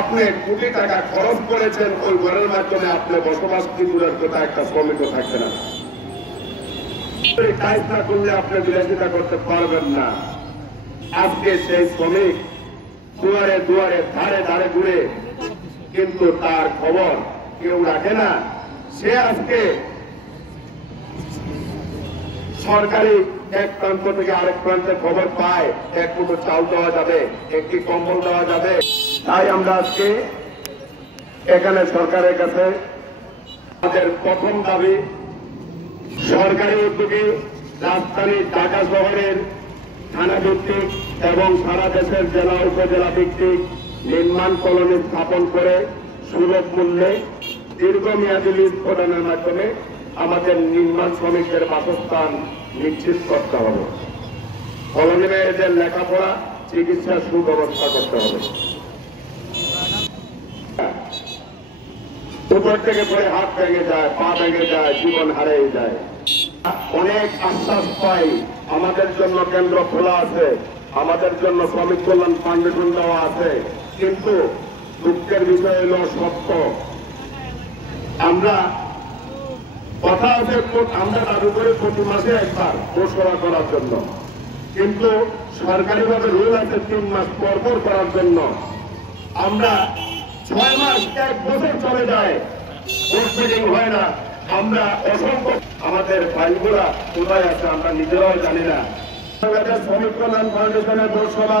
আপনি কোটি টাকা খরচ করেছেন ওই ঘরের মাধ্যমে আপনি বসবাস দূরের কথা একটা শ্রমিকও থাকবে না। কাজ না করলে আপনি বিলাসিতা করতে পারবেন না। আজকে সেই শ্রমিক দুয়ারে দুয়ারে ধারে ধারে ঘুরে, কিন্তু তার খবর কেউ রাখে না। সে আজকে সরকারি এক প্রান্ত থেকে আরেক প্রান্তের খবর পায়, এক মুঠো চাল দেওয়া যাবে, একটি কম্বল দেওয়া যাবে। তাই আমরা আজকে এখানে সরকারের কাছে আমাদের প্রথম দাবি, সরকারি উদ্যোগে রাজধানী ঢাকা শহরের থানা ভিত্তিক এবং সারা দেশের জেলা উপজেলা ভিত্তিক নির্মাণ কলোনি স্থাপন করে সুলভ মূল্যে দীর্ঘমেয়াদী লিজ প্রদানের মাধ্যমে আমাদের নির্মাণ শ্রমিকদের বাসস্থান নিশ্চিত করতে হবে। কলোনি মেয়েদের লেখাপড়া, চিকিৎসার সুব্যবস্থা করতে হবে। উপর থেকে পরে হাত ভেঙে যায়, পা ভেঙে যায়, জীবন হারিয়ে যায়। অনেক আশ্বাস পাই, আমাদের জন্য কেন্দ্র খোলা আছে, আমাদের জন্য শ্রমিক কল্যাণ ফাউন্ডেশন দেওয়া আছে, কিন্তু দুঃখের বিষয় হল সত্য। আমরা কথা আছে, আমরা দাবি করি প্রতি মাসে একবার ঘোষণা করার জন্য, কিন্তু সরকারিভাবে রুল আছে 3 মাস পর পর করার জন্য। আমরা 6 মাস 1 বছর চলে যায়, বোর্ড মিটিং হয় না। আমরা অসংখ্য আমাদের ফাইলগুলা কোথায় আছে আমরা নিজেরাও জানি না। বাংলাদেশ শ্রমিক কল্যাণ ফাউন্ডেশনের বোর্ড সভা